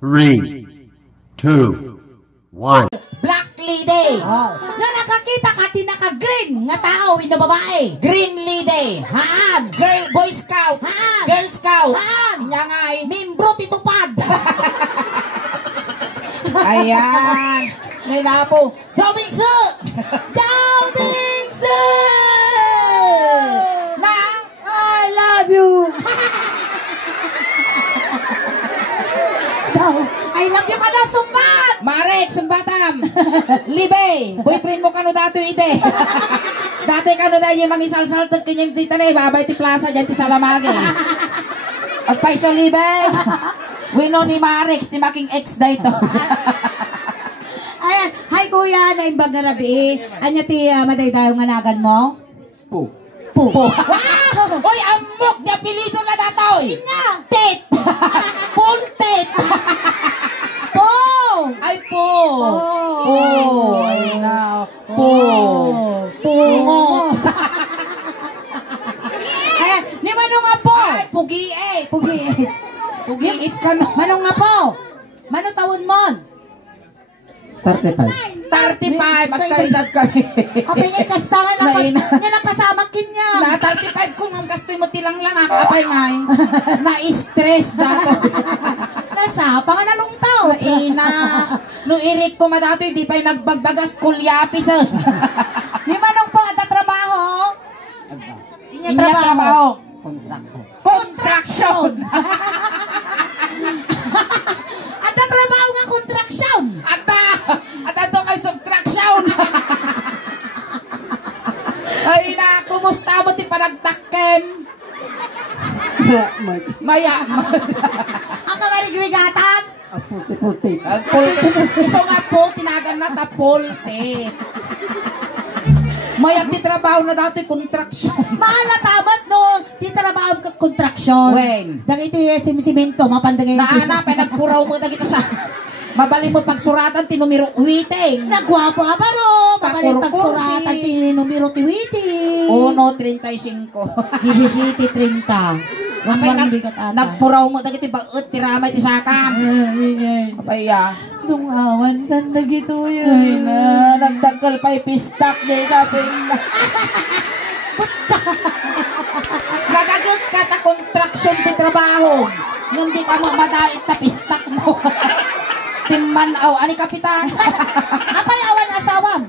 3, 2, 1. Black Lady. Oh. Na nakakita ka tinaka-green nga tao ina babae. Green Lady. Haan. Girl, Boy Scout. Haan. Girl Scout. Haan. Nya ngay. Membro titupad. Ayan. Ngay na po. Jomingsu. Jomingsu. Na. I love you. I love you ka na sumbat. Maret, sumbatam. Libe. Boyfriend mo kano dato ite. Dati kano da yung mga isal-saltag kanyang dita na babay ti plaza dyan ti Salamage. Agpay so libe. Wino ni Marex, ti making ex da ito. Ayan, hi kuya, naimbag na rabi. Anya ti madaydayo nga nagan mo? Po. Po. Wow! Oy, amok niya pilito na datoy. Nga. Tet. Full tet. Po. Ay po. Po. Ay na. Po. Pungot. Ayan, ni manong nga po. Ay, pugi eh. Pugi. Pugiit ka no. Manong nga po. Manong tawon mon? 35. Magkaedad kami. Apay ngay kastangan na Naina. niya napasamakin niya. Na 35 ko nung kastoy mo tilang lang apay ngay. Na-stress dato. Nasa, panganalong tao. Ina. No irik ko madato di pa'y nagbagbagas kulyapis. Ni manong po at trabaho. Inya trabaho. Contraction. At trabaho nga contraction. At ato kay subtraction. Ay na, kumusta mo ti panagtakem? Maya. Ang kamarigligatan. Pulte. Iso nga po, tinagan na ta pulte. Mayat ti trabaho na dati contraction. Mahala tamat no. Di trabaho ka contraction. Wen. Dang ito yung simento, mapandagay yung Naana, nagpuraw mo dagito sa mabaling mo pagsuratan ti numero witing. Nagwapo abaro. Mabaling Kakurkursi. pagsuratan ti numero ti witi. 1.35. 17.30. Apay bigat ata. nagpuraw mo dagito baet ti ramay ti sakam. Apay ya. Dungawan tanda gito Ay yun. na, nagdagkal pa'y pistak di sabi na. Nagagot ka ta contraction ti trabaho. Nung di ka mo madait na pistak mo. Timmanaw, ani kapitan? Apay awan asawam.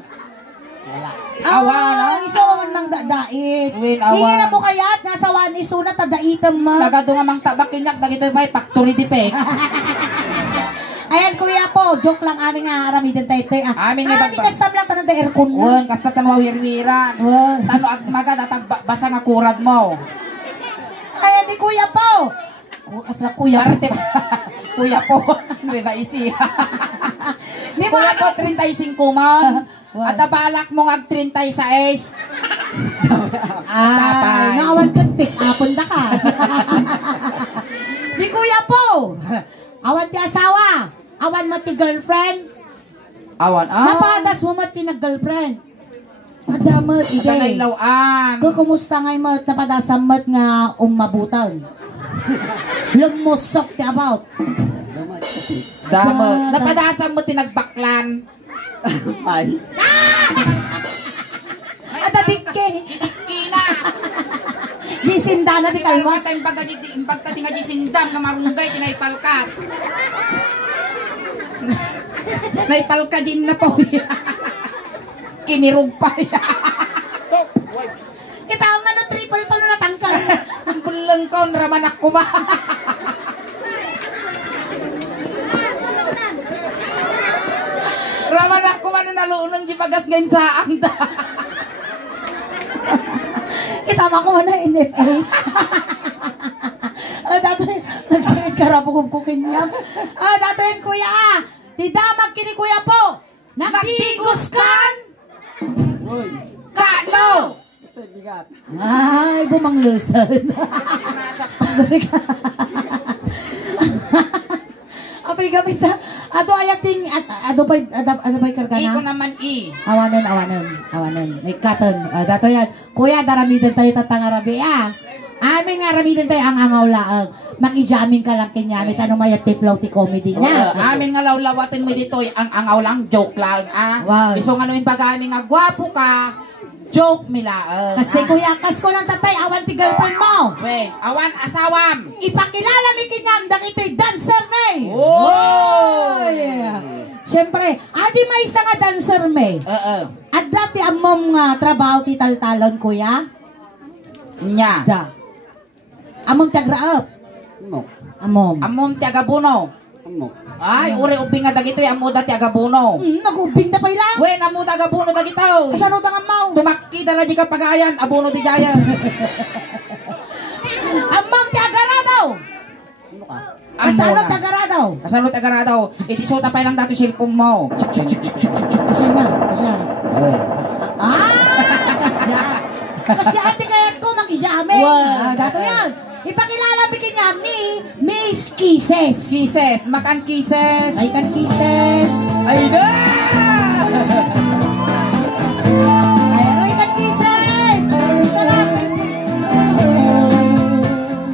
Awan, ah. Isawaman mang dadait. Win, awan. Hindi na mo kaya't nasawan isunat na daitam mo. Nagado nga mang tabakinyak, dagito may factory di pe. Ayan kuya po, joke lang aming aramidan tayo ito. Aming nga di kastam lang tanong da aircon mo. Wan, kasta tan wawirwiran. Tano at maga datag basa nga kurad mo. Ayan ni kuya po. Kas na kuya. Arte Kuya po, nueva isi. Di ba? Kuya po 35 man. At balak mo nga 36. Ay, naawan ka, pick upon da ka. Di kuya po. Awan ti asawa. Awan mo ti girlfriend. Awan, Napadas mo mo ti nag-girlfriend. Adamot, Kanay ide. lawan. Kumusta ngay mo napadasam mo nga umabutan? Lumusok ti about. Damot. Napadasan mo tinagbaklan. Ay. At adikke. Idikina. Gisindana di kayo. Kalma tayong bagta di nga sindam nga marunggay tinaipalkat. Naipalka din na po. Kinirog pa. Kita man no triple to na tangkal. Ang bulang ko, ramanak ko ba? Ramanak ko man naluunan di pagas ngayon sa anda. Kita mo na NFA. Dato nagsayang karapok ko kanya. Dato yan kuya. Tidamag kini kuya po. Nagtigos kan? Kano? Ay, bumanglusan. Apay gamit na. Ato ayating, ato pa'y kargana? Iko naman Awanan. Nagkatan. Dato yan. Kuya, daramidan tayo tatangarabi. Amin nga ramidan tayo ang angaw laang. Makijamin ka lang kinyamit. Ano mayat ti flow ti comedy niya. Amin nga lawlawatin mo dito, ang angaw lang, joke lang, ah. Wow. Iso nga namin pag-amin nga, gwapo ka, joke mila. Kasi kuya, kas ko ng tatay, awan ti girlfriend mo. We, awan asawam. Ipakilala mi kinyam, dang ito'y dancer me. Oh! Yeah. Siyempre, adi may isa nga dancer me. At dati amom nga trabaho ti taltalon kuya. Nya. Da. Amom tagraap. Amok. Amom. Amom ti agabuno. Amok. Ay, uri ubing nga dagito, amuda ti agabuno. Nagubing na pa ilang. We, namuda agabuno dagito. Kasano tang amaw? Tumakki dala di ka pagayan, abuno di jaya. Amom ti agaradaw. Kasano tagaradaw? Kasano tagaradaw? Isisuta pa lang dato silpong mo. Kasya nga, kasya. Kasya. Kasya, ate kaya ko makisyamin. Wow. Dato yan. Ipakilala bigyan niya ni Miss Kisses. Kisses, makan kisses. Ay kan Kisses. Ay na! Ay ano ikan Kisses? Salamat.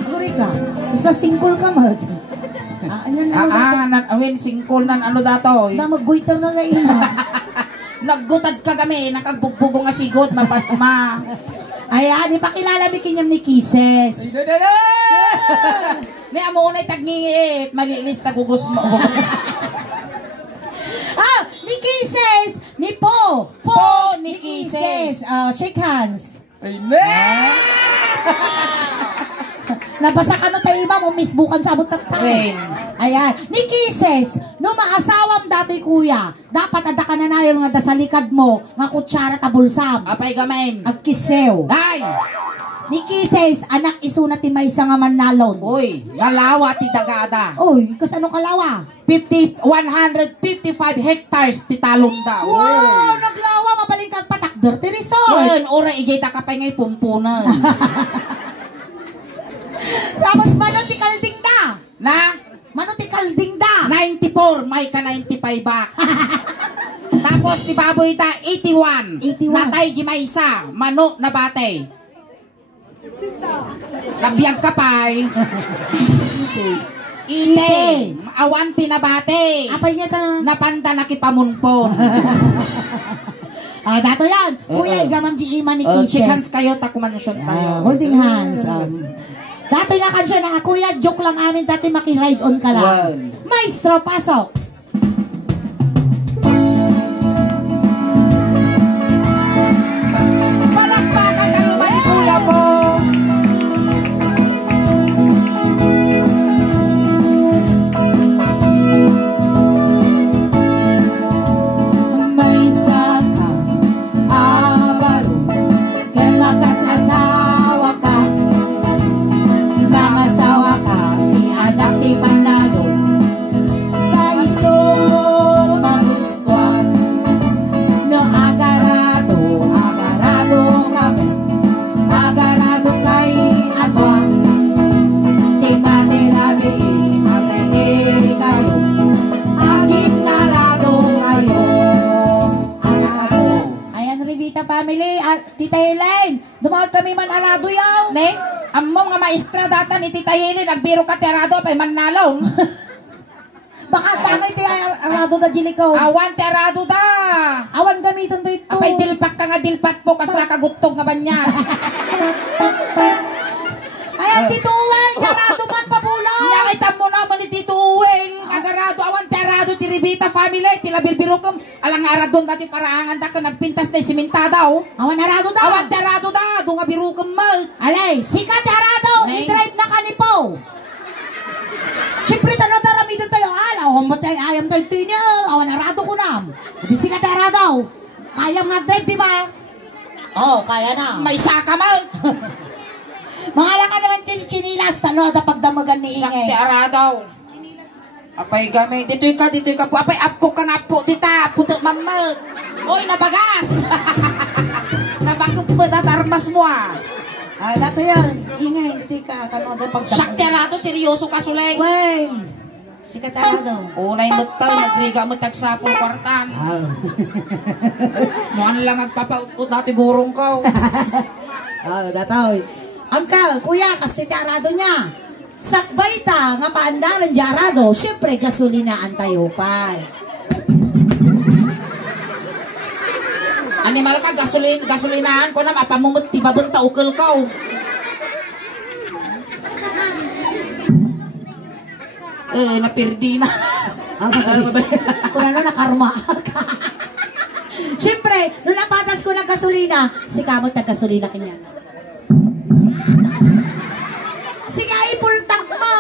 Guri ka. Isa single ka mag. Ano dato? Awin, singkol nan ano dato. Na mag-guiter na ngayon. Naggutad ka kami, nakagbugbugo nga sigot, mapasma. Ayan, ipakilala bigyan niya ni Kisses. Ni amo unay tagniit, malilis tagugos mo. Ni Kisses! Ni Po! Po ni Kisses. Shake hands. Ay na! Nabasa ka no tayo iba mo, misbukan sa abot tatay. Ayan. Ni Kisses, no maasawam dato'y kuya, dapat ada ka na na yung nga sa likad mo, nga kutsara ta bulsam. Apay gamen. Ag kisew. Ay! Ni Kisses, anak isuna ti maysa nga manalon. Uy, galawa ti dagada. Oy, kasano kalawa? 155 hectares ti talon daw. Wow, naglawa, mabaling kang patakder ti resort. Wen, ora ijay ta kapay ngay pumpunan. Tapos mano ti kalding da. Na? Mano ti kalding da. 94, may ka 95 back. Tapos ti baboy ta 81. 81. Natay gimaysa, mano na batay. Nabiyag ka pay. Ite, awan ti na batay. Apay niya ta. Napanda nakipamunpon. Dato yan. Kuya, igamam di iman ni Kisses. Shake hands kayo, takumansyon tayo. Holding hands. Dato nga kansyon na kuya, joke lang amin dati maki-ride on ka lang. Wow. Maestro, pasok. Palakpakan ang naman ni kuya mo. May saka, abaro, kalakas asawa ka, nangasawa ka, ni anak ti panalon, kaisod magustuhan, no agarado, agarado kami, agarado kay atwa, tinatirabi, agrege kayo, agit narado kayo. Ayan, Revita family, Tita Helen, dumawag kami man arado yaw. Ne, among nga maestra data ni Tita Hili, nagbiro ka terado, pay manalon. Baka tamay ti arado da jilikaw. Awan terado da. Awan gamiton to ito. Apay dilpak ka nga dilpat po, kasla kagutog nga banyas. Ayan, Tito Uwel, arado man pabulaw. Nakita mo naman ni Tito Uwel, agarado, awan terado, ti Revita family, tila birbiro kom, alang aradon dati paraangan da ka, nagpintas na simentada, oh. Awan arado da. Awan terado da, doon nga biro kom mag. Alay, sikat arado, Nay. i-drive na kanipo. Siyempre, tanong-taramidon tayo. Alam, matay, ayam tayo ito niya. Awan arado ko na. Di sikat arado. Kaya mag-drive, di ba? Oo, kaya na. May saka mag. Mga ka naman si Chinilas, tano at pagdamagan ni Sakti Ingay. aradaw. Apay gamay, dito'y ka po. Apay apo ka nga po, dita, puto mamag. Oy, nabagas. Nabagok po, datarmas mo ah. Dato yan. Ingay, dito ka. Tano at pagdamagan. Sakti arado, seryoso ka suleng. Wen, sikat arado. Unay matay, nagriga mo tagsapong kwartan. Muan lang agpapaut-ut dati gurong ko. Datoy. Angkal, kuya, kasi arado niya. sakbay ta nga paandaran di arado, syempre gasolinaan tayo pa. Animal ka, gasolinahan ko na, mapamumot, tibabunta ukol ko. Napirdi na. Kung ano, nakarma. Siyempre, nung napatas ko ng gasolina, si kamot na gasolina kanya. Sige, ipultak mo.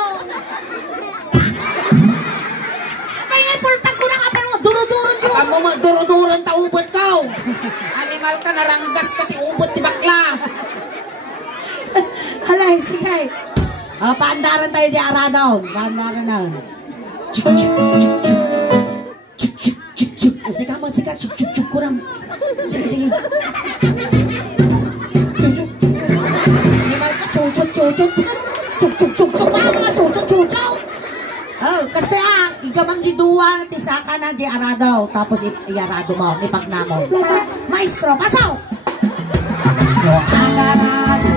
Ay, ipultak ko na kapag mo, duro-duron yun. Kapag mo, duro-duron taubot ko. Animal ka, naranggas ka, tiubot, tibakla. Halay, sige. Paandaran tayo di arado. Paandaran na. Sige kamot, sige, chuk kurang. Sige. Animal ka, cucut. Chuk ka mga cucut. Oh, kasi igamang di dua, tisaka na di arado. Tapos iarado mo, ipagna mo. Maestro, pasaw! Arado.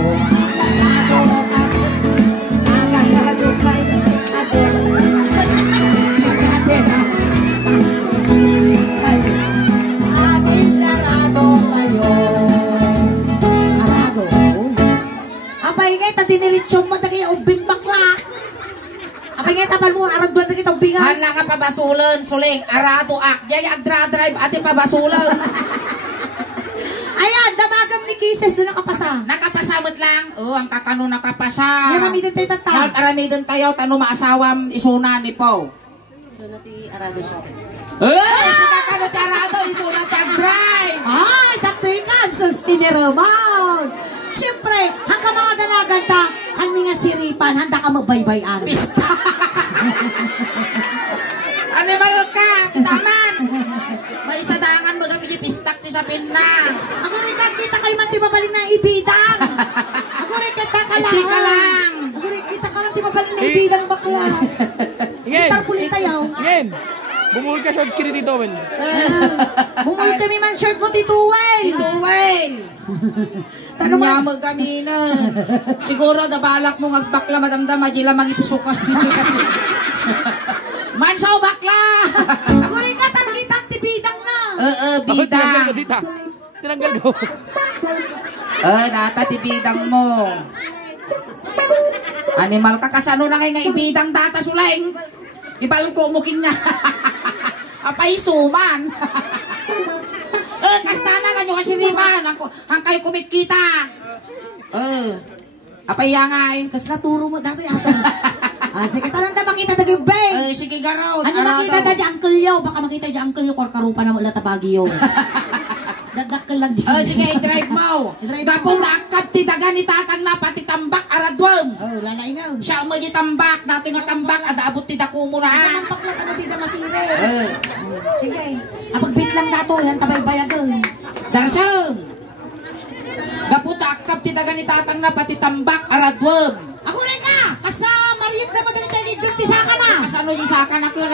Apay ngay, tadiniritsong mo na kayo ubing bakla. Apay ngay, tapal mo, arad ba na kita ubingan? Hala ka pabasulan, suling, arado ak, yay agdra-drive, ati pabasulan. Ayan, damagam ni Kisses, yun nakapasa. Nakapasamot lang, ang kakano nakapasa. Yaramidin tayo tata. Aramidin tayo, tano maasawam, isuna ni Po. So, nati arado siya. Si kakano ti arado, isuna ti agdrive. Ay, tatikan, sustiniraman. Siyempre, hanggang mga danaganta, ang mga siripan, handa ka magbaybayan. Pista. Animal ka, taman. May isadangan magamit yung pistak ti sa pinna. Ako rin kita kayo man di babalik na ibidang. Ako rin kita ka lang. Hindi ka lang. Ako rin kita ka man di babalik na ibidang bakla. Gitar pulit tayo. Game! Bumul ka short kiri dito, Wel. Bumul kami man shirt mo, Tituwel. Tituwel. Tanong Kanya magaminan. Siguro nabalak mo agbakla madamdam, madila mangipisukan. Mansaw bakla. Ako rin ka tangkitang tibidang na. Bidang. Tinanggal ko. Dapat ibidang mo. Animal ka, kasano na ngayon nga ibidang data sulaing. Ibalko mo kinya. Apay suman. Kastana na nyo kasi riban. Hang kayo kumikita. Apay yangay. Kas naturo mo dati ata. Sige, tanong ta makita ta gibay. Sige garot. Ano makita ta di Uncle Yo? Baka makita di Uncle Yo korkarupa na wala tabagi yo. Dagdak lang di. Sige, drive mo. Gapon akap ti daga ni tatang na pati tambak aradwam. Lalay na. Siya mo di tambak, natin nga tambak, adaabot ti dako mo na. Nampak na tamo di da masire. Sige. Apagbit lang dato, yan tabay bayagan. Darsang. Gapon akap ti daga ni tatang na pati tambak aradwam. Ako rin ka! Kasa Mariet na magaling tayo dito ti saka na. Kasano di saka na ko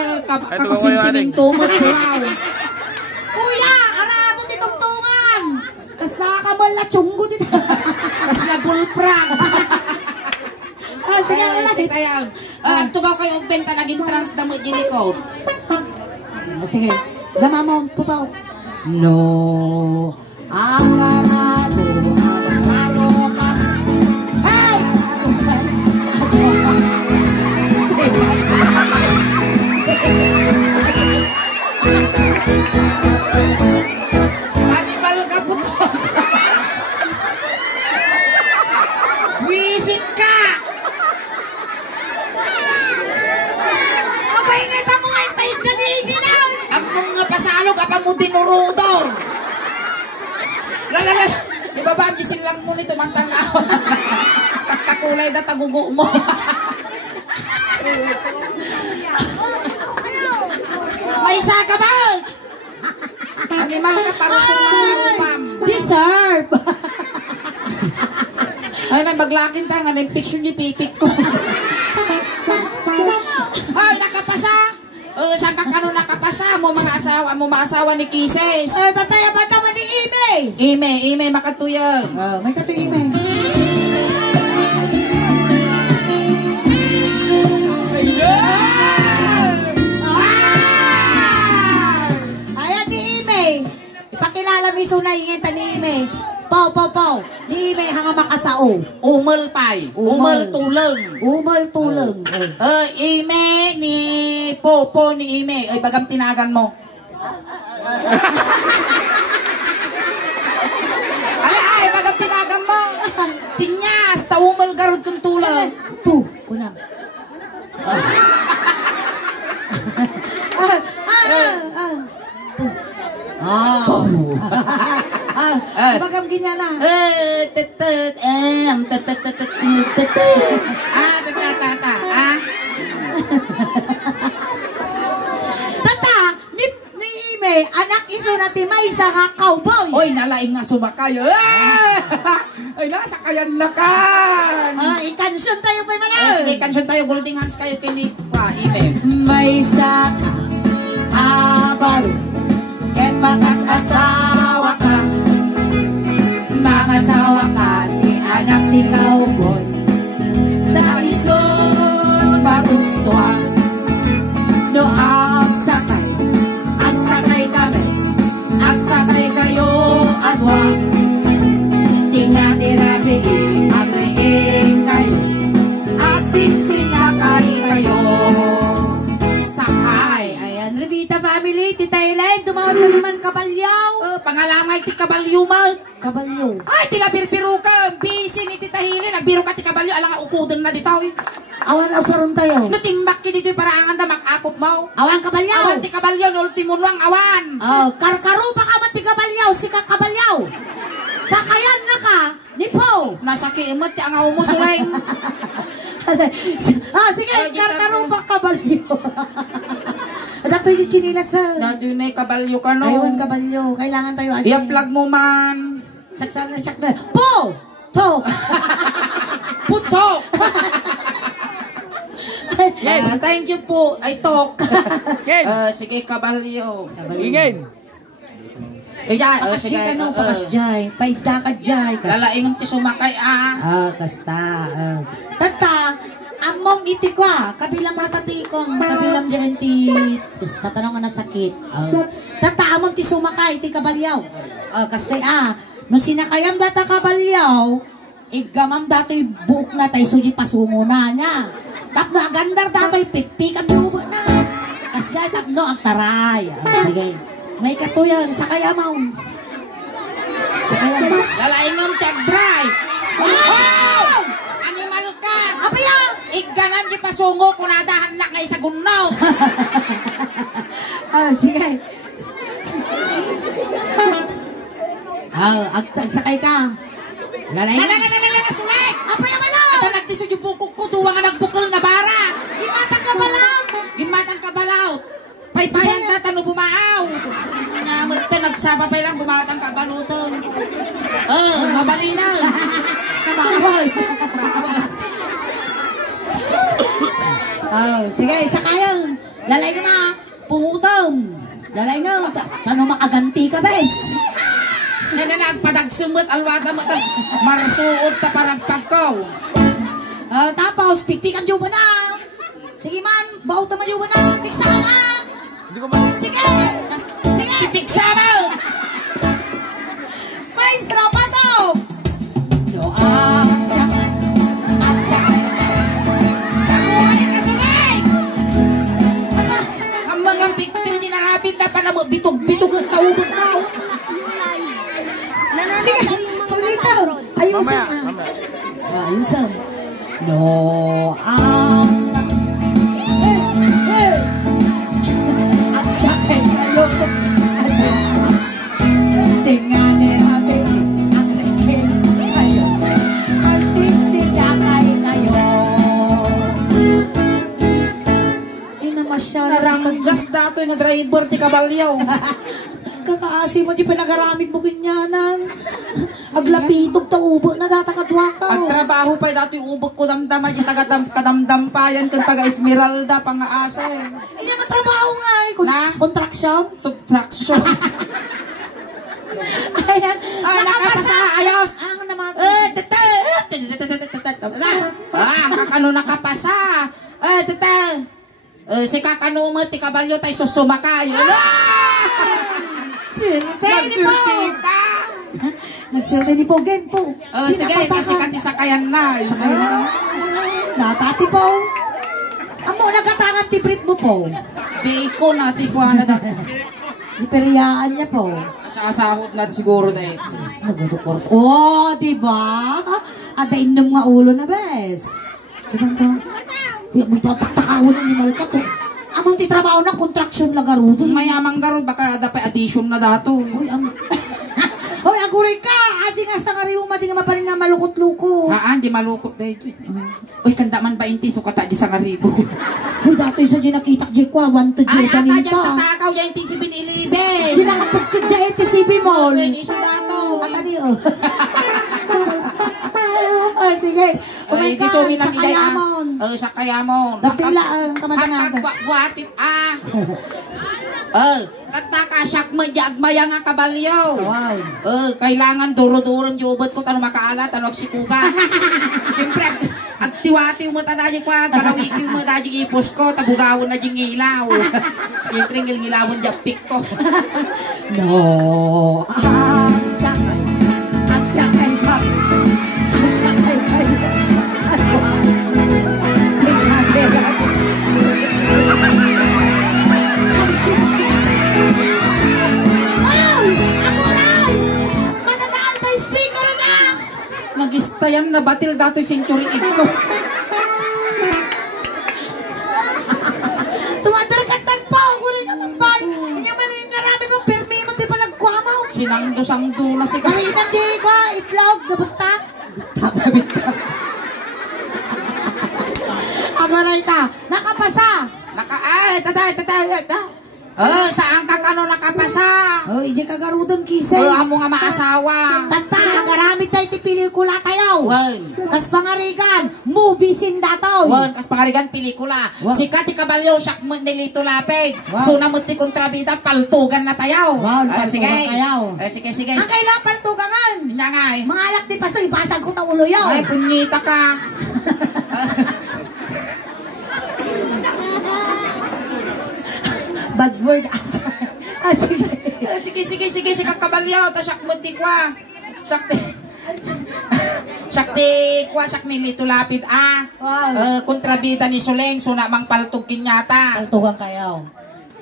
kakusimsiming tumot raw. Kuya, arado ti tungtungan. Kas nakakamala chunggo dito. Kas na bulprang. Sige, wala. At tugaw kayo ang benta naging trans na magilikot. Sige, gamamon putaw. No, agarado ka. Hey! Animal ka po. Wisit ka. Abay nga tamo nga ipahit ka ni Iginaw. Ang mga pasalog, apa mo dinurudor. Lalala, ibabam silang mo nito, mantanaw. Taktakulay na tagugo mo. May isa ka ba? Animal ka, parusong ng marupam. Deserve. Ay, nagmaglakin tayo, nga picture ni pipik ko. Ay, nakapasa. Saan ka kano nakapasa? Mo mga asawa ni Kisses. Tataya ba tama ni Ime? Ime, makatuyag. May katoy Ime. iso na ingin ta ni Ime. Pau. Ni Ime hanga makasao. Umel pay. Umel tuleng. Umal tuleng. Ime ni Popo ni Ime. Ay, bagam tinagan mo. Ay, bagam tinagan mo. Sinyas, taumel garod kang tuleng. Kunang. Bagam ganyan na. Tata, ni Ime, anak iso na ti may isa nga cowboy. Oy, nalaing nga sumakay. Ay, nasakayan na kan. Ikansyon tayo pa man. Sige, kansyon tayo, golding hands kayo kinipa, Ime. May isa ka, abalo, ken makas asawa ka. Mangasawa ka, ni anak ni cowboy. Naison magustuhan. No, ang sakay kami, ang sakay kayo adwa. Tingnan nirabi, ang reing kayo, asin sinakay kayo. Sakay. Ayan, Revita family, Tita Elaine, tumawag kami man kabalyaw. Pangalamay ti kabalyo mo. Kabalyaw. Ay, tila birbiro ka. Busy ni Tita Hili. Nagbiro ka ti kabalyo. Alang nga ukudan na dito. Awan asaron tayo. Natimbak ki dito paraangan da makakop mo. Awan kabalyaw. Awan ti kabalyo. Nultimo nuang awan. Oh, karkaro pa ka man ti kabalyaw, si kabalyaw. Sakayan na ka, ni Po. Nasa kiimot ti angaw mo suleng. Sige, karkaro pa kabalyaw. Dato yung chinilas sa... Nadyo na kabalyo ka no. Aywan kabalyaw, kailangan tayo. I-plug mo man. Saksak na. Po! To! Putok! Yes. Thank you po. I talk. Sige, kabalyo. Ingin. Sige, Pakasya ka no, pakasjay. Paida ka jay. lalaingan ti sumakay Kasta. Tata, among iti kwa, kabilang mapatikong, kabilang dyan ti, kasta tanong nga nasakit. Tata, among ti sumakay, ti kabalyaw. Kasta, no sinakayam data kabalyaw, igamam dato'y buok na tayo, suji pasungo na niya. Tapno, agandar dato'y pikpikan lubo na. Kasta, tapno, ang taray. Sige. May katuyan, sakayamaw. Sakayamaw. lalaingan ti ag-drive. Wow! Animal ka! Apa yan? Igganan di pasungo kunadahan na kay sa gunaw. Sige. Agsakay ka. Lalay na. Sulay! Apa yung ano? Ata nagdiso yung bukok ko, duwa nga nagbukol na bara. Gimatang ka pala. Gimatang kabalaw. Paypayan ta tanu bumaaw. Nyamot to nagsaba pa lang gumatang kabaluton. Mabalinaw. Kabawal. Sige, sakayan. Lalay ka na. Pungutom. Lalay na. Tanong makaganti ka, bes. Nagpadagsumot alwata mo ta. Marsuot ta paragpag ko. Tapos, pikpikan dyan mo na. Sige man, baut naman dyan mo na. Piksa ka. Hindi ko man. Sige. Sige. Piksa mo. Maestro, pasok. No, aksak. Kamuhay ka sulay. Ang mga pikpik dinarabit na pa na mo. Bitog-bitog ang taubog tao. Sige, ulitin. Ayusin. Ayusin. No, aksak. Aksak kayo. Tingnan natin ang rekin kayo. Magsisigakay kayo. Inamasyal. Naranggas dato yung driver ti kabalyaw. Kakaasi mo di pinagaramit mo ganyanan. Aglapitog ta ubo na datakadwa ka. Ang trabaho pa dato yung ubog ko damdama yung kadamdam pa yan kung taga Esmeralda pangaasa eh. Hindi naman trabaho nga eh. Contraction. Subtraction. Ayan. Nakapasa, ayos. Ang naman. Kakano nakapasa. Si kakano mo, ti kabalyo tayo susumakay. Swerte ni po. Nagsulti ka. Nagswerte ni po, gen po. Sige, kasi sakayan na. Natati po. Amo, nagatangan tibrit mo po. Di ko nati ko na da. Iperiyaan niya po. Sasahot natin siguro dahil. Nagadukor. Oh, diba? Ada inom nga ulo na, bes. Kitang to. May tataktakawin ng limal ka to. Amang titrabaho na contraction na garudo. Mayamang garon, baka dapat addition na dato. Uy, Hoy, aguray ka! Aji nga sa ngari mo, madi nga maparin nga malukot-luko. Di malukot dahil. Uy, kanda man ba inti, so kata di sa ngaribo. Uy, dato yung sa di nakita kaya kwa, wanted Ay, yung ata kanina dyan pa. tatakaw yan, inti si Binilibin. Sinakapag ka dyan, TCB mo. Pwede siya dato. Ata ni, oh. Oh, sige. Oh my Ay, di God, so sa minakigay Kayamon. Sa Kayamon. Dapila ang kamadanaga. Buhatin tatakasyak mo jagmaya nga kabalyo. Wow. Kailangan duro-duron jubot ko tanong makaala, tanong sikuga. Siyempre, agtiwati mo tadajik kwa, kalawiki mo tadajik ipos ko, tabugawon na jing ilaw. Siyempre, ngilawon japik ko. No. Ang sakay. Ang sakay ka. Ang sakay kayo. Ang siksi. Ay! Ako rin! Mananaan tayo speaker na! Nagistayan na batil dato century egg ko. Tumadarkatan pa! Ako rin naman ba? Hindi man rin narami mo, permi mo, di pa nagkwamaw. Sinangdo-sangdo na si Kaya nang di ba? Itlog, nabutak. Bitak. Agaray ka, nakapasa. Tatay. Saan ka kano nakapasa? Oh, ije kagarudan kises. Amo nga maasawa. Tata, agaramit tayo ti pelikula tayo. Wan. Kas pangarigan, movie sin datoy. Wan, kas pangarigan pelikula. Wow. Sikat ti kabalyo, siyak mo nilito lapid. Wow. So namut ti kontrabida, paltugan na tayo. Wow, paltugan Sige. tayo. Sige. Ang kailangan paltugangan. Nya nga eh. Mga alak di paso, ipasag ko ta ulo yaw. Ay, punyita ka. Bad word. Sige. Sige, sikat kabalyo. Ta siyak mo ti kwa. Siyak nilito lapid. Wow. Kontrabida ni Suleng, so namang paltog kinyata. Paltugan kayo.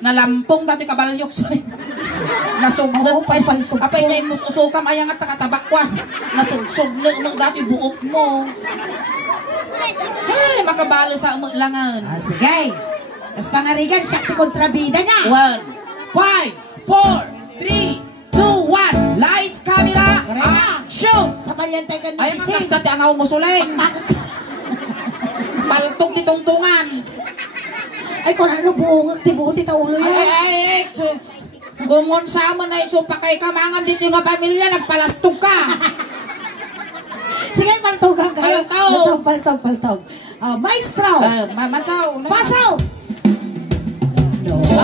Nalampong dati kabalyok Suleng. Nasugdag pa. Apay na yung musukam, ayang at nakatabakwan. Nasugsog na dati buok mo. Hey, makabalo sa umulangan. Sige. Kas pangarigan, siya ti kontrabida niya. 1, 5, 4, 3, 2, 1. Lights, camera, action! Sa palyantay ka Ay, ang kas dati ang ako mo Suleng. Paltog di tungtungan. Ay, kung ano buong ti taulo yan. Ay, gumun sa mo na isupa kay kamangan dito nga pamilya, nagpalastog ka. Sige, paltogan kayo. Paltaw. Maestro. Masaw. Pasaw. No. 5,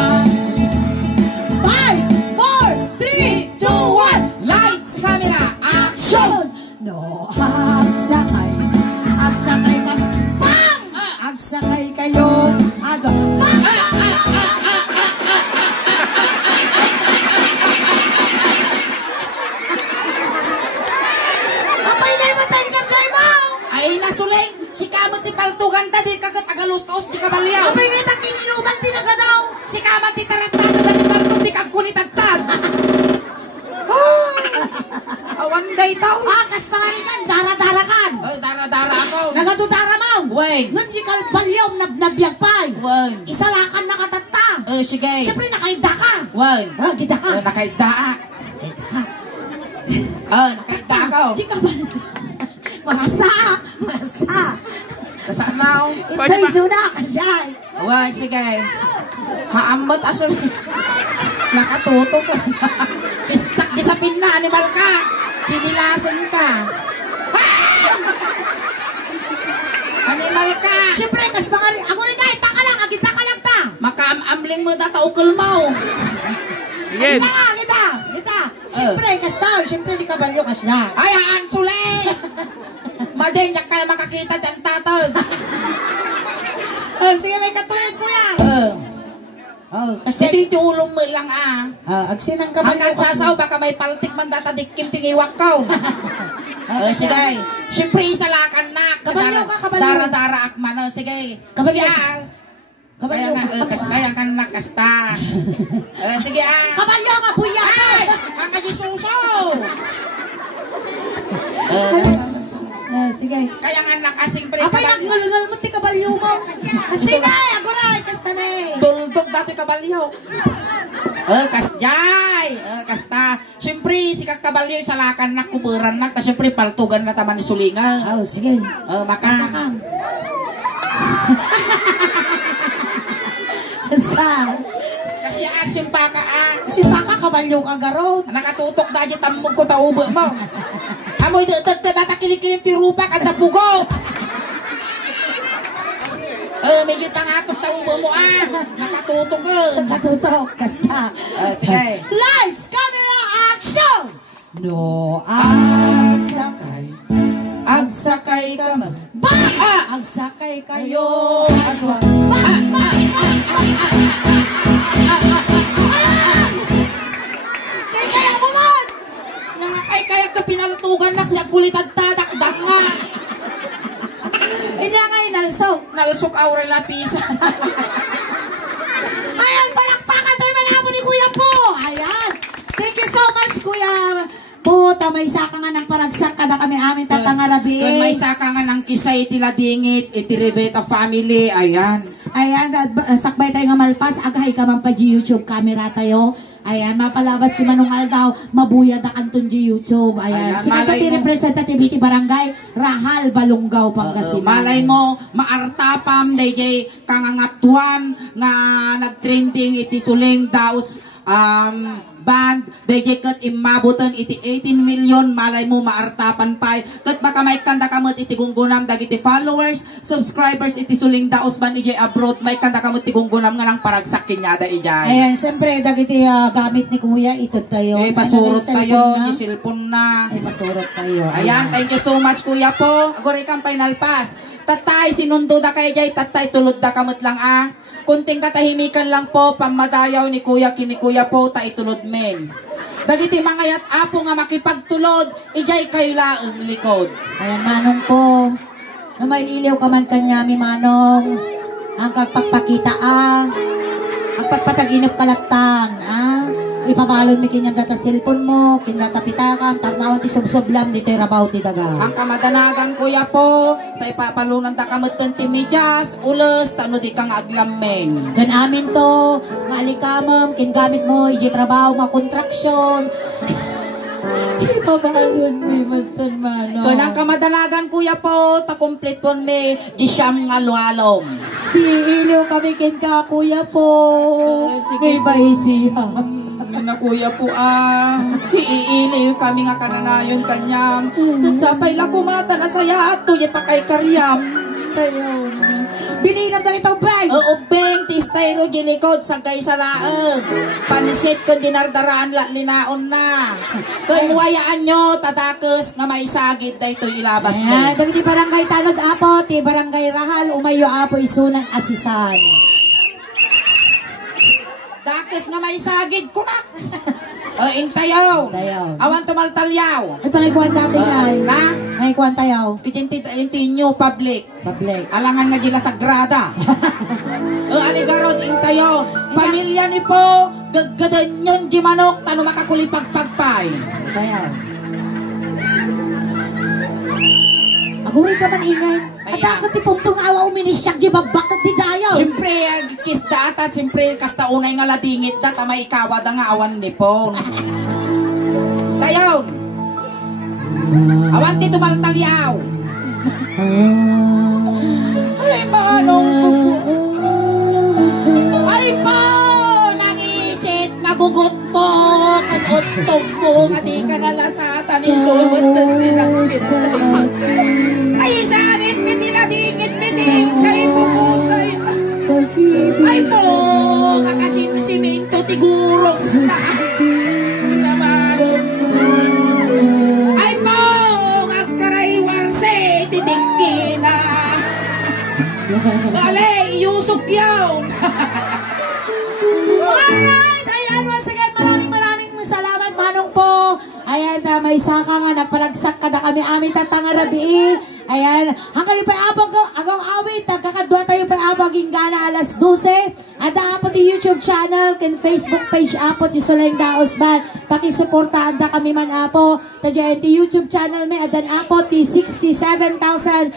4, 3, 2, 1. Lights, camera, action! No. Agsakay ka. Pam! Agsakay kayo. Apay na matay ka, Garmaw! Ay, nasuleng! Si Kamat ti paltugan ta, di kagat agalusos, di kabalyaw! Apay na itang kinilutan tinaganaw! Si Kamat ti taratata, di paltog, di kagkunitagtad! Awan day tao! Kas pangarikan, dara-darakan! Ay, dara-dara ako! Nagadudara mo! Weng! Nanjikal balyom nabnabiyag pa! Weng! Isalakan nakatatta! Sige! Siyempre nakaida ka! Weng! Gida ka! Nakaiddaa! Nakaidda ako! Chika ba? Masa! Kasaan na ako? Ito'y suna ka siya! Weng, sige! Haambot aso nakatuto ko. Pistak di sa pinna, animal ka! Sinilasan ka! Animal ka! Siyempre, kas pangarikan, ako rin kahit taka lang, agita ka lang ta! Makaamling mo tataukol mo! Sige. Gita! Siyempre, kas tao, siyempre di kabalyo kas na! Ay, haan, sule! Madenyak kayo makakita ng tatag! Sige, may katulad ko yan! Oh, kasi Titulong mo lang agsinang kabalyo. Hanggang sasaw, baka may paltik man datadikim tingiwak ka. Sige. Siyempre, isalakan na. Kabalyo ka, kabalyo. Dara-dara akman. Sige. Kabalyo. Sige. Kabalyo. Kaya ka nakasta. Sige Kabalyo nga buya. Ay! Mga Jesuso! Sige. Kaya nga nakasing pre Apay nagngulungal mo ti kabalyo mo. Kasi nga, ako rin, kasta na eh. Duldog dati kabalyo. Kasjay. Kasta. Siyempre, si kakabalyo isalakan na, kuburan na. Tas siyempre, paltugan na taman ni Sulinga. Oh, sige. Maka. Sa? Kasi action pa ka Si Paka kabalyo ka garot. Nakatutok dahil tamog ko taubo mo. Amoy datakilikilip ti rupak at napugot. Medyo tangatok taubo mo Nakatutok ka. Nakatutok. Kasta. Sige. Lights, camera, action! No, agsakay ka man. Agsakay kayo. Kaya mo man! Kaya ka pinaltugan na kulitan tadak-dak nga. Hindi nga inalsok. Nalusok aura na pisa. Ayan, palakpakan tayo manamo ni Kuya po. Ayan. Thank you so much, Kuya. Puta, may saka nga ng paragsak ka na kami amin tatangarabi. Kung may saka nga ng kisay tila dingit, itiribeta family, ayan. Ayan, sakbay tayo nga malpas. Aghay ka man pa di YouTube camera tayo. Ayan, mapalabas si Manong Aldaw, mabuya da kanton di YouTube. Ayan, Ayan, si malay Katati mo. Representativity Barangay, Rahal, Balungaw, Pangasinan. Malay mo, maartapam, DJ, kangangatuan, nga nagtrending iti suling daos, band, DJ kat imabutan iti 18 million, malay mo maartapan pa. Kat baka may kanda kamot iti gunggunam dagiti followers, subscribers iti suling daos ban iti abroad, may kanda kamot iti gunggunam nga lang paragsak kinyada ijay. Ayan, siyempre, dagiti gamit ni Kuya, ito tayo. Pasurot tayo, na. ni cellphone na. Pasurot tayo. Ayan, thank you so much Kuya po. Agora ikang final pass. Tatay, sinundo da kay jay, tatay, tulod da kamot lang Kunting katahimikan lang po, pamadayaw ni Kuya kini Kuya po, ta itulod men. Dagiti mangayat apo nga makipagtulod, ijay kayo laeng likod. Ayan, Manong po. No may iliw ka man kanya, mi Manong. Ang kagpagpakita ang pagpataginap kalatan Ipabalon mi kinyang data cellphone mo, kinyang pitakam, tarnawan ti subsoblam, dito rabaw ti daga. Ang kamadanagan Kuya po, tay papalunan ta kamutan ti medyas, ulos, tano di kang aglamen. Gan amin to, malikamam, kingamit mo, iji trabaho, makontraksyon. Ipabalon mi mantan Manong. Kung ang kamadanagan Kuya po, takumpliton mi, di siyam nga lualom. Si iliw kami kinka Kuya po. Sige. May baisihan. Na Kuya po si iiliw kami nga kananayon kanyam. Tunsapay lang kumata na saya at tuya pa kay karyam. Ayaw na. Bilinam na itong bag. Oo, beng, tistayro gilikod sa kay sa laeng. Panisit kung dinardaraan linaon na. Kung wayaan nyo, tadakes nga may sagit na ito ilabas mo. Ayan, dagiti barangay Tanod Apo, ti barangay Rahal, umayo Apo isunan asisan. Dakes nga may sagit kunak. Intayaw. Tayaw. Awan tumaltalyaw. Ay, panaykuhan dati ay. Na? Panaykuhan tayaw. Kitinti nyo public. Public. Alangan nga dila sagrada. Aligarod intayo. Pamilya ni po, gaggadan yun di manok, tano makakulipagpagpay. Tayaw. Aguri ka man ingay. At Kaya. ako ti pumpong awa uminisyak di babak at di jayaw. Siyempre, kisda at siyempre, kasta unay nga ladingit da, tama ikawa da nga awan ni po. Tayo. Awan ti tumaltalyaw. Ay, manong po. Ay po, nangisit, nagugot mo, kanotog mo, nga di ka nalasatan, isulot at pinakit. Ay, sangit, mitinadingit, miting, kay puputay. Ay po, kakasinsiminto, tigurong na. Naman. Ay po, agkaray warse, titikki na. Ale, iusok yaw. Alright! Ayan, once again, maraming salamat, Manong po. Ayan, may saka nga, naparagsak ka na kami aming tatangarabi. Ayan, hanggang pa agaw awit, nagkakadwa tayo pa abaging gana alas 12. At ang apo ti YouTube channel, kin Facebook page apo ti Soleng Daosban. Pakisuportaan da kami man apo. Tadya ti YouTube channel may adan apo ti 67,600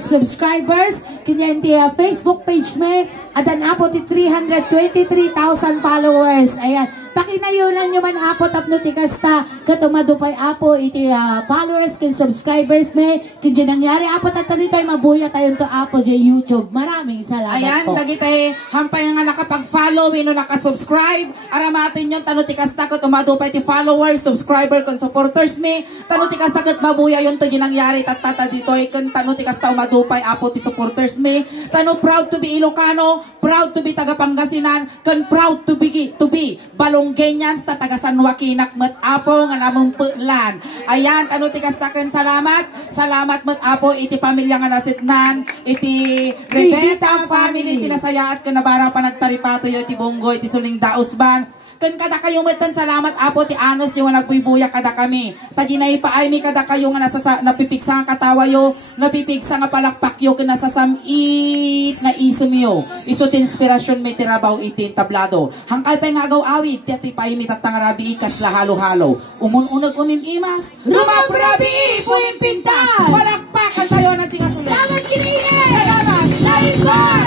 subscribers. Kinyan ti Facebook page may adan apo ti 323,000 followers. Ayan, pakinayunan nyo man apo tapno ti kasta katumadupay apo iti followers kin subscribers may kinyan nangyari apo tatalito ay mabuya tayo to apo di YouTube. Maraming salamat Ayan, po. dagitay hampay nga nakapag-follow, wino nakasubscribe. Aramatin yung tanutikasta kat umadupay ti followers, subscriber, kon supporters me. Tanutikasta kat mabuya yun to ginangyari tatata dito ay kan tanutikasta umadupay apo ti supporters me. Tano proud to be Ilocano, proud to be taga Pangasinan, kan proud to be Balonggenians ta taga San Joaquin met apo nga namong pulan. Ayan, tanutikasta kan salamat met apo iti pamilya nga nasitnan, iti Riveta family tinasayaat ka nabara pa nagtaripato yo iti Bonggoy iti Suling Daosban. Kan kada kayo metan salamat apo ti anos yung nagbuibuya kada kami. Taginay pa ay mi kada kayo nga napipiksa nga katawa yo, napipiksa nga palakpak yo ken nasasamit na isum yo. Isu ti inspirasyon may tirabaw iti tablado. Hangkay pa nga agaw awit ti pay mi tatangarabi ikas la halo-halo. Umununag unin imas. Rumabrabi puin pinta. Palakpakan tayo ng tinga sulit. Salamat kinihin! Salamat.